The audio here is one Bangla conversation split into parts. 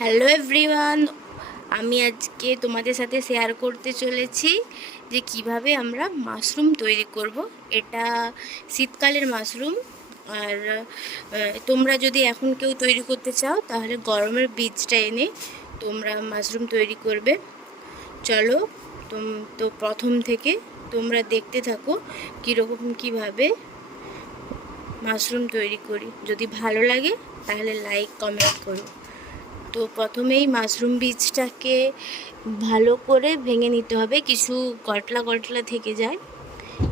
হ্যালো এভরিওয়ান, আমি আজকে তোমাদের সাথে শেয়ার করতে চলেছি যে কিভাবে আমরা মাশরুম তৈরি করব। এটা শীতকালের মাশরুম। আর তোমরা যদি এখন কেউ তৈরি করতে চাও তাহলে গরমের বীজটা এনে তোমরা মাশরুম তৈরি করবে। চলো তো প্রথম থেকে তোমরা দেখতে থাকো কীরকম কীভাবে মাশরুম তৈরি করি। যদি ভালো লাগে তাহলে লাইক কমেন্ট করো। তো প্রথমেই মাশরুম বীজটাকে ভালো করে ভেঙে নিতে হবে, কিছু গটলা গটলা থেকে যায়,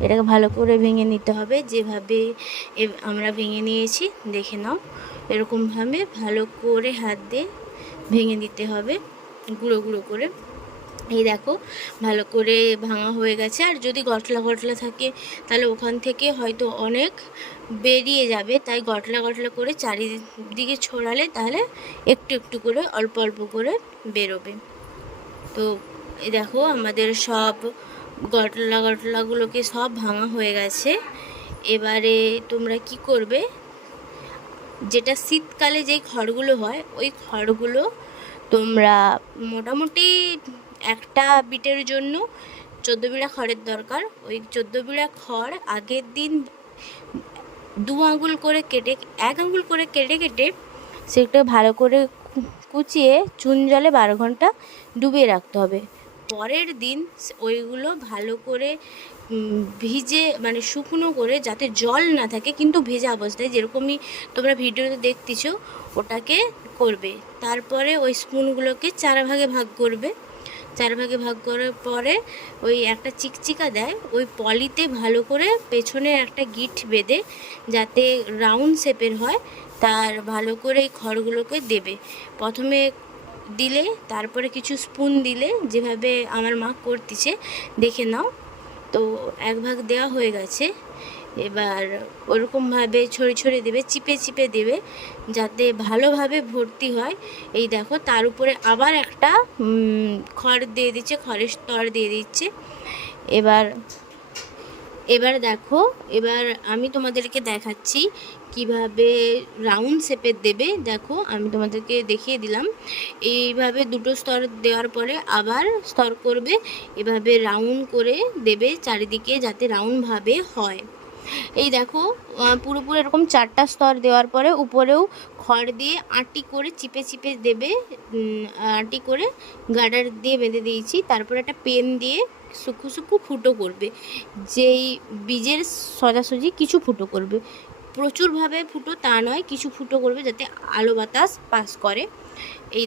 এটাকে ভালো করে ভেঙে নিতে হবে। যেভাবে আমরা ভেঙে নিয়েছি দেখে নাও, এরকমভাবে ভালো করে হাত দিয়ে ভেঙে নিতে হবে গুঁড়ো গুঁড়ো করে। এই দেখো ভালো করে ভাঙা হয়ে গেছে। আর যদি গটলা গটলা থাকে তাহলে ওখান থেকে হয়তো অনেক বেরিয়ে যাবে, তাই গটলা গটলা করে চারিদিকে ছড়ালে তাহলে একটু একটু করে অল্প অল্প করে বেরোবে। তো এই দেখো আমাদের সব গটলা গটলাগুলোকে সব ভাঙা হয়ে গেছে। এবারে তোমরা কি করবে, যেটা শীতকালে যেই খড়গুলো হয় ওই খড়গুলো তোমরা মোটামুটি একটা বিটের জন্য 14 বিড়া খড়ের দরকার। ওই 14 বিড়া খড় আগের দিন 2 আঙুল করে কেটে 1 আঙুল করে কেটে কেটে সেটা ভালো করে কুচিয়ে চুন জলে 12 ঘন্টা ডুবিয়ে রাখতে হবে। পরের দিন ওইগুলো ভালো করে ভিজে মানে শুকনো করে, যাতে জল না থাকে কিন্তু ভেজা অবস্থায়, যেরকমই তোমরা ভিডিওতে দেখতেছো ওটাকে করবে। তারপরে ওই স্পুনগুলোকে 4 ভাগে ভাগ করবে। 4 ভাগে ভাগ করার পরে ওই একটা চিকচিকা দেয়, ওই পলিতে ভালো করে পেছনে একটা গিঁট বেঁধে যাতে রাউন্ড শেপের হয় তার ভালো করে এই খড়গুলোকে দেবে। প্রথমে দিলে তারপরে কিছু স্পুন দিলে, যেভাবে আমার মা করতেছে দেখে নাও। তো 1 ভাগ দেওয়া হয়ে গেছে। এবার ওরকমভাবে ছড়িয়ে ছড়িয়ে দেবে, চিপে চিপে দেবে যাতে ভালোভাবে ভর্তি হয়। এই দেখো তার উপরে আবার একটা খড় দিয়ে দিচ্ছে, খড়ের স্তর দিয়ে দিচ্ছে। এবার দেখো, এবার আমি তোমাদেরকে দেখাচ্ছি কিভাবে রাউন্ড শেপের দেবে। দেখো আমি তোমাদেরকে দেখিয়ে দিলাম। এইভাবে দুটো স্তর দেওয়ার পরে আবার স্তর করবে, এভাবে রাউন্ড করে দেবে চারিদিকে যাতে রাউন্ডভাবে হয়। এই দেখো পুরোপুরি এরকম 4টা স্তর দেওয়ার পরে উপরেও খড় দিয়ে আঁটি করে চিপে চিপে দেবে। আঁটি করে গার্ডার দিয়ে বেঁধে দিয়েছি। তারপর একটা পেন দিয়ে শুকু শুকু ফুটো করবে, যেই বীজের সোজাসুজি কিছু ফুটো করবে, প্রচুরভাবে ফুটো তা নয়, কিছু ফুটো করবে যাতে আলো বাতাস পাস করে। এই